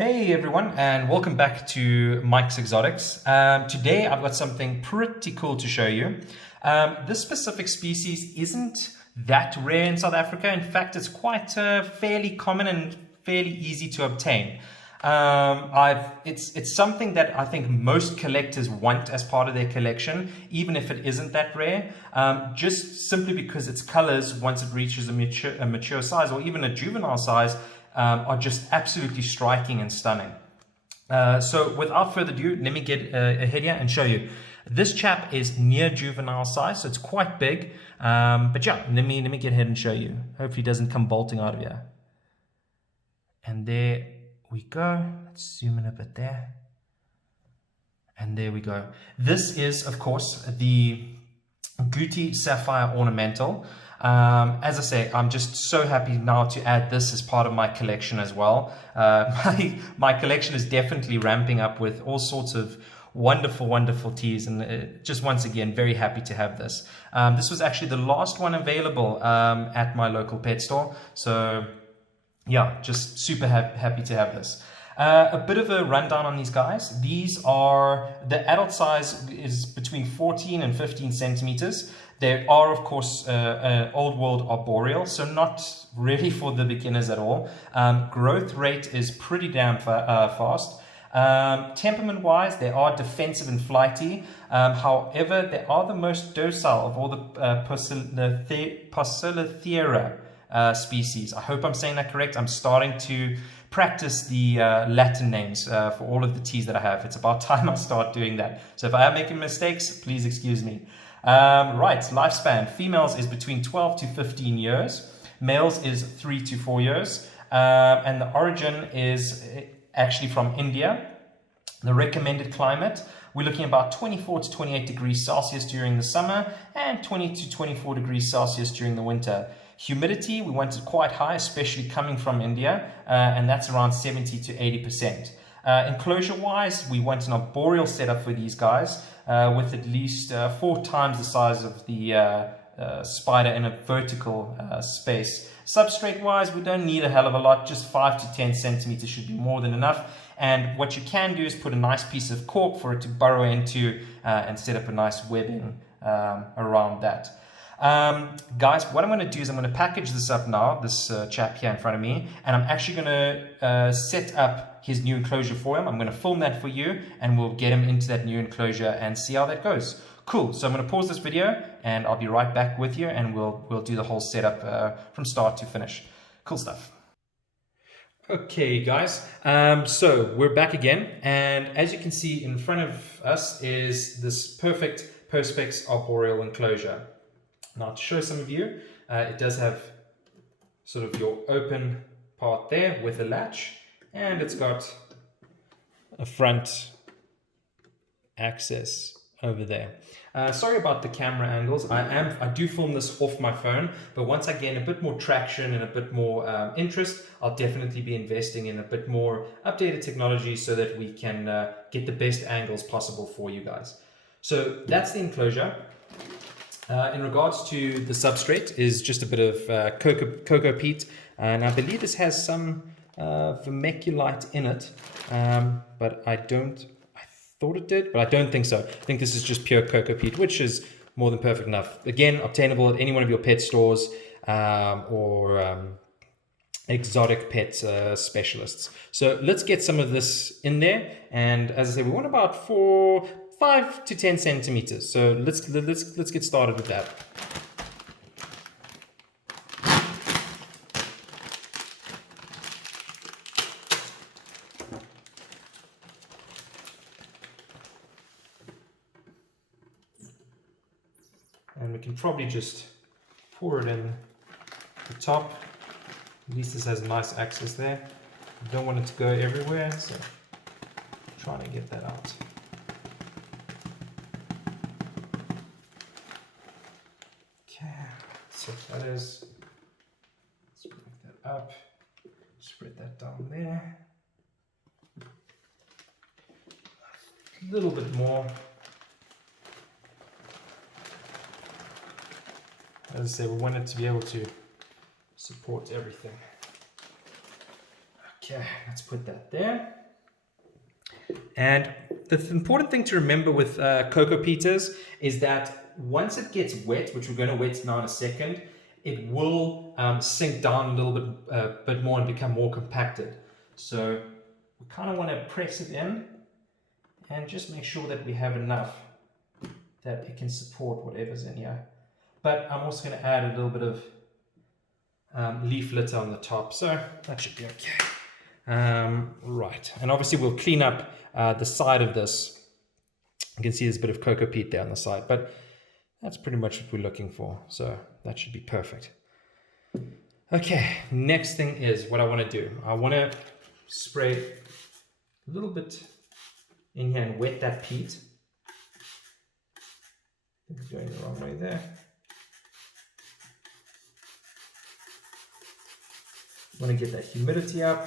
Hey everyone, and welcome back to Mike's Exotics. Today I've got something pretty cool to show you. This specific species isn't that rare in South Africa. In fact, it's quite fairly common and fairly easy to obtain. It's something that I think most collectors want as part of their collection, even if it isn't that rare, just simply because its colors, once it reaches a mature size or even a juvenile size, are just absolutely striking and stunning. So without further ado, let me get ahead here and show you. This chap is near juvenile size, so it's quite big. But yeah, let me get ahead and show you. Hopefully it doesn't come bolting out of here. And there we go. Let's zoom in a bit there. And there we go. This is, of course, the Gooty sapphire ornamental. As I say, I'm just so happy now to add this as part of my collection as well. My collection is definitely ramping up with all sorts of wonderful teas, and just once again, very happy to have this. This was actually the last one available at my local pet store. So yeah, just super happy to have this. A bit of a rundown on these guys. These are, the adult size is between 14 and 15 centimeters. They are, of course, old world arboreal, so not really for the beginners at all. Growth rate is pretty damn fast. Temperament-wise, they are defensive and flighty. However, they are the most docile of all the Poecilotheria species. I hope I'm saying that correct. I'm starting to practice the Latin names for all of the teas that I have. It's about time I start doing that. So if I am making mistakes, please excuse me. Right, lifespan. Females is between 12 to 15 years. Males is 3 to 4 years. And the origin is actually from India. The recommended climate, we're looking about 24 to 28 degrees Celsius during the summer and 20 to 24 degrees Celsius during the winter. Humidity, we want it quite high, especially coming from India, and that's around 70 to 80%. Enclosure-wise, we want an arboreal setup for these guys with at least 4 times the size of the spider in a vertical space. Substrate-wise, we don't need a hell of a lot, just 5 to 10 centimeters should be more than enough. And what you can do is put a nice piece of cork for it to burrow into and set up a nice webbing around that. Guys, what I'm going to do is I'm going to package this up now, this chap here in front of me, and I'm actually going to set up his new enclosure for him. I'm going to film that for you, and we'll get him into that new enclosure and see how that goes. Cool, so I'm going to pause this video, and I'll be right back with you, and we'll do the whole setup from start to finish. Cool stuff. Okay, guys, so we're back again, and as you can see in front of us is this perfect Perspex arboreal enclosure. Now, to show some of you, it does have sort of your open part there with a latch, and it's got a front access over there. Sorry about the camera angles. I do film this off my phone, but once I gain a bit more traction and a bit more interest, I'll definitely be investing in a bit more updated technology so that we can get the best angles possible for you guys. So that's the enclosure. In regards to the substrate, is just a bit of cocoa peat, and I believe this has some vermiculite in it, but I thought it did, but I don't think so. I think this is just pure cocoa peat, which is more than perfect enough. Again, obtainable at any one of your pet stores or exotic pet specialists. So let's get some of this in there, and as I said, we want about 5 to 10 centimeters. So let's get started with that. And we can probably just pour it in the top. At least this has nice access there. I don't want it to go everywhere, so I'm trying to get that out. So that is, let's break that up, spread that down there, a little bit more. As I say, we want it to be able to support everything. Okay, let's put that there. And the important thing to remember with cocoa peters is that once it gets wet, which we're going to wet now in a second, it will sink down a little bit more and become more compacted. So we kind of want to press it in and just make sure that we have enough that it can support whatever's in here. But I'm also going to add a little bit of leaf litter on the top, so that should be okay. Right, and obviously we'll clean up the side of this. You can see there's a bit of cocoa peat there on the side, but that's pretty much what we're looking for, so that should be perfect. Okay, next thing is what I want to do. I want to spray a little bit in here and wet that peat. I think I'm going the wrong way there. I want to get that humidity up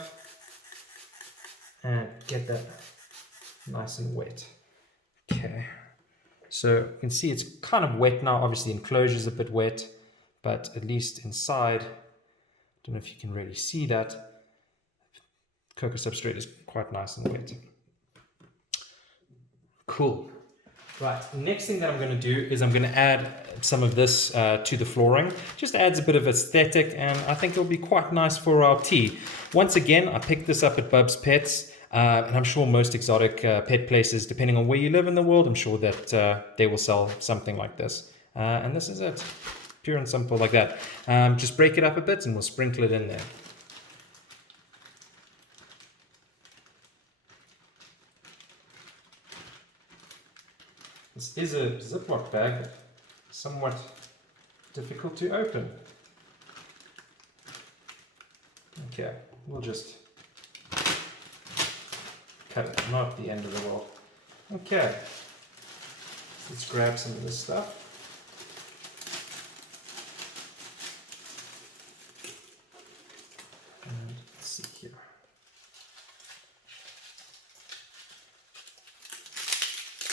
and get that nice and wet. Okay, so you can see it's kind of wet now. Obviously the enclosure is a bit wet, but at least inside, I don't know if you can really see that, cocoa substrate is quite nice and wet. Cool. Right, next thing that I'm going to do is I'm going to add some of this to the flooring. Just adds a bit of aesthetic, and I think it'll be quite nice for our tea. Once again, I picked this up at Bub's Pets, and I'm sure most exotic pet places, depending on where you live in the world, I'm sure that they will sell something like this. And this is it, pure and simple like that. Just break it up a bit and we'll sprinkle it in there. This is a Ziploc bag, somewhat difficult to open. Okay, we'll just cut it, not the end of the world. Okay, so let's grab some of this stuff. And let's see here.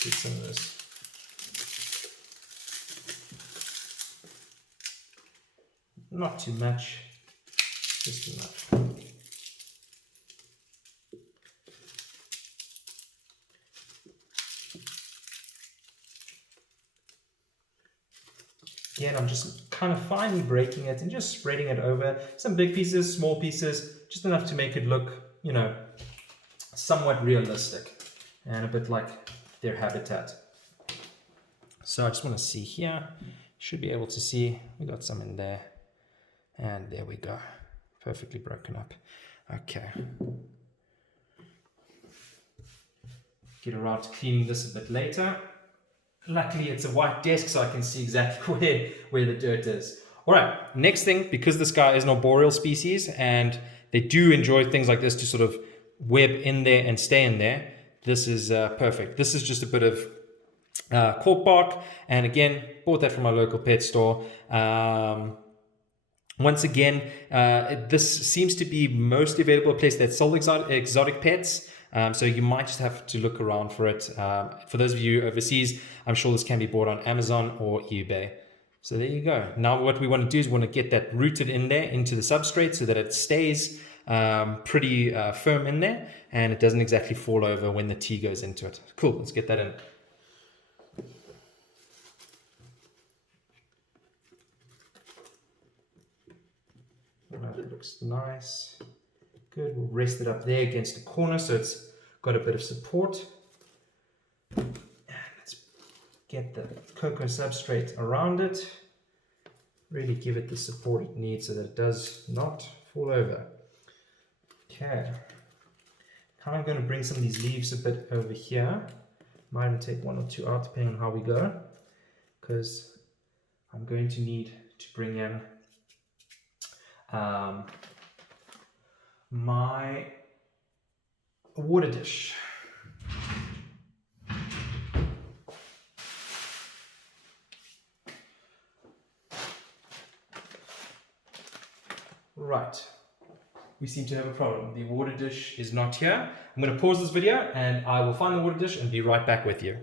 Get some of this. Not too much, just enough. Again, I'm just kind of finely breaking it and just spreading it over some big pieces, small pieces, just enough to make it look, you know, somewhat realistic and a bit like their habitat. So I just want to see here, should be able to see, we got some in there. And there we go, perfectly broken up. Okay. Get around to cleaning this a bit later. Luckily it's a white desk so I can see exactly where the dirt is. All right, next thing, because this guy is an arboreal species and they do enjoy things like this to sort of web in there and stay in there, this is perfect. This is just a bit of cork bark, and again, bought that from my local pet store. Once again, this seems to be mostly available at a place that sells exotic pets. So you might just have to look around for it. For those of you overseas, I'm sure this can be bought on Amazon or eBay. So there you go. Now what we want to do is we want to get that rooted in there into the substrate so that it stays pretty firm in there and it doesn't exactly fall over when the tea goes into it. Cool, let's get that in. That looks nice. Good, we'll rest it up there against the corner so it's got a bit of support. And let's get the cocoa substrate around it. Really give it the support it needs so that it does not fall over. Okay. Kind of going to bring some of these leaves a bit over here. Might even take one or two out depending on how we go, because I'm going to need to bring in my water dish. Right, we seem to have a problem. The water dish is not here. I'm going to pause this video and I will find the water dish and be right back with you.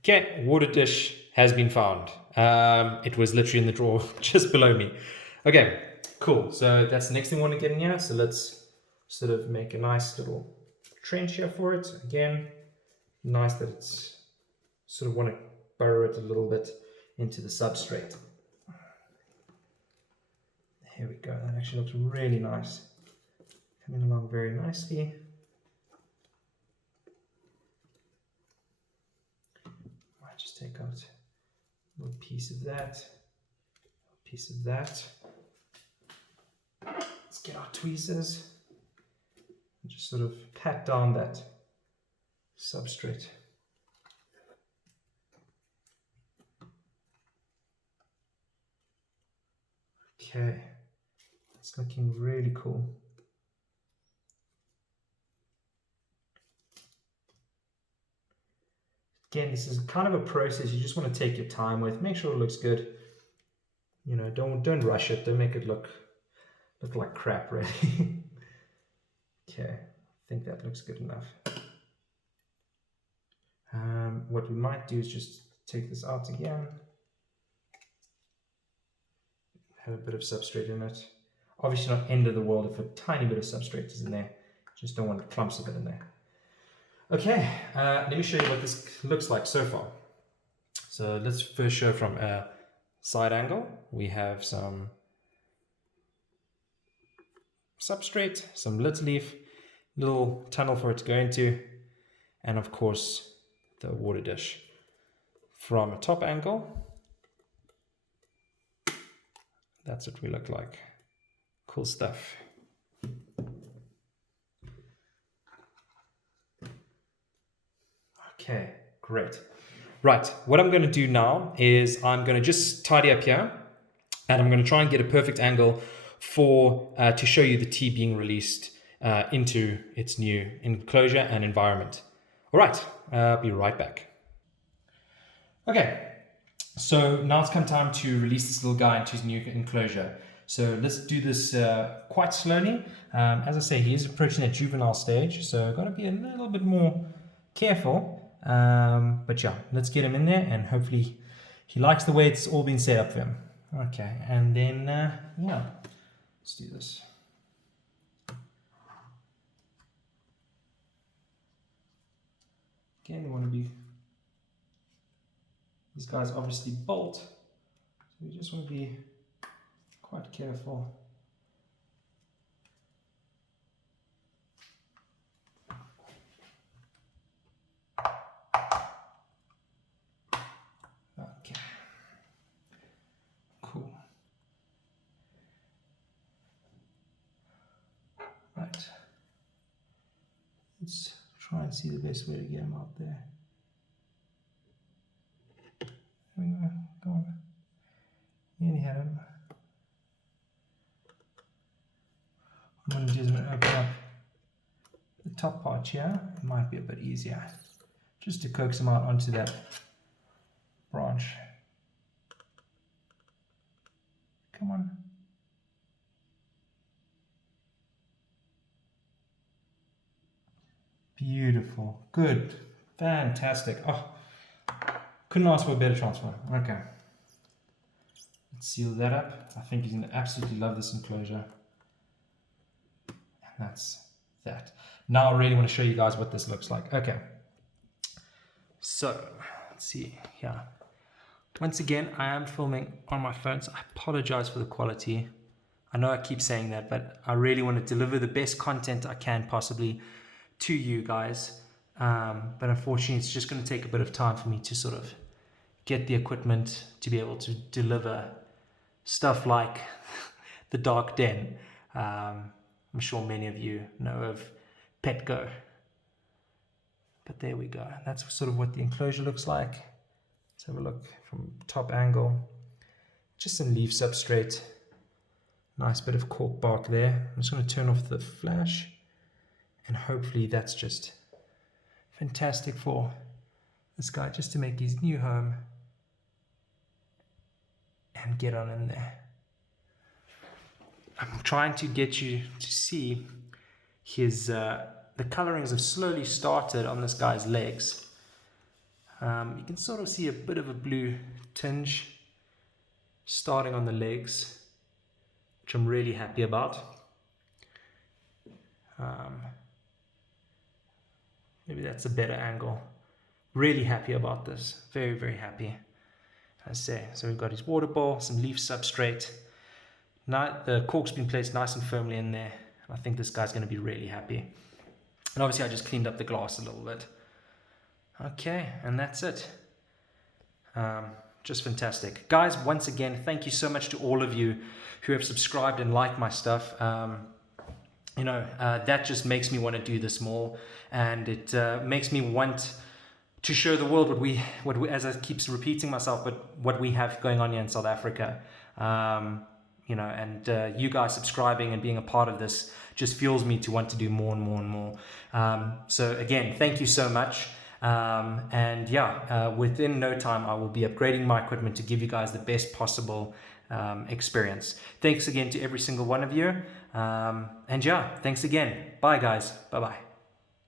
Okay, water dish has been found. It was literally in the drawer just below me. Okay, cool. So that's the next thing we want to get in here. So let's sort of make a nice little trench here for it. Again, nice that it's sort of want to burrow it a little bit into the substrate. Here we go, that actually looks really nice. Coming along very nicely. Might just take out a little piece of that, a piece of that. Let's get our tweezers and just sort of pat down that substrate. Okay, it's looking really cool. Again, this is kind of a process you just want to take your time with. Make sure it looks good. You know, don't rush it. Don't make it look like crap, really. Okay, I think that looks good enough. What we might do is just take this out again. Have a bit of substrate in it. Obviously not end of the world if a tiny bit of substrate is in there. Just don't want clumps of it in there. Okay, let me show you what this looks like so far. So let's first show from a side angle. We have some substrate, some lit leaf, little tunnel for it to go into, and of course the water dish. From a top angle, that's what we look like. Cool stuff. Okay, great. Right, what I'm going to do now is I'm going to just tidy up here, and I'm going to try and get a perfect angle for to show you the tea being released into its new enclosure and environment. All right, I'll be right back. Okay, so now it's come time to release this little guy into his new enclosure. So let's do this quite slowly. As I say, he is approaching that juvenile stage, so I've got to be a little bit more careful. But yeah, let's get him in there, and hopefully he likes the way it's all been set up for him. Okay, and then yeah, let's do this. Again, we want to be, these guys obviously bolt, so we just want to be quite careful. Okay, cool. Right, let's try and see the best way to get him out there. There we go, go on. Nearly had him. What I'm going to do is I'm going to open up the top part here. It might be a bit easier, just to coax him out onto that branch. Come on. Beautiful. Good. Fantastic. Oh, couldn't ask for a better transfer. Okay. Let's seal that up. I think he's going to absolutely love this enclosure. And that's that. Now I really want to show you guys what this looks like. Okay. So, let's see here. Once again, I am filming on my phone, so I apologize for the quality. I know I keep saying that, but I really want to deliver the best content I can possibly to you guys. But unfortunately, it's just going to take a bit of time for me to sort of get the equipment to be able to deliver stuff like the Dark Den. I'm sure many of you know of Petco. But there we go. That's sort of what the enclosure looks like. Let's have a look from top angle. Just some leaf substrate. Nice bit of cork bark there. I'm just going to turn off the flash, and hopefully that's just fantastic for this guy just to make his new home and get on in there. I'm trying to get you to see his the colorings have slowly started on this guy's legs. You can sort of see a bit of a blue tinge starting on the legs, which I'm really happy about. Maybe that's a better angle. Really happy about this. Very, very happy. I say, so we've got his water bowl, some leaf substrate. Now the cork's been placed nice and firmly in there. I think this guy's going to be really happy. And obviously I just cleaned up the glass a little bit. Okay, and that's it. Just fantastic. Guys, once again, thank you so much to all of you who have subscribed and liked my stuff. That just makes me want to do this more, and it makes me want to show the world what we, as I keep repeating myself, but what we have going on here in South Africa. You guys subscribing and being a part of this just fuels me to want to do more and more and more. So again, thank you so much. Within no time, I will be upgrading my equipment to give you guys the best possible experience. Thanks again to every single one of you. Thanks again. Bye, guys. Bye-bye.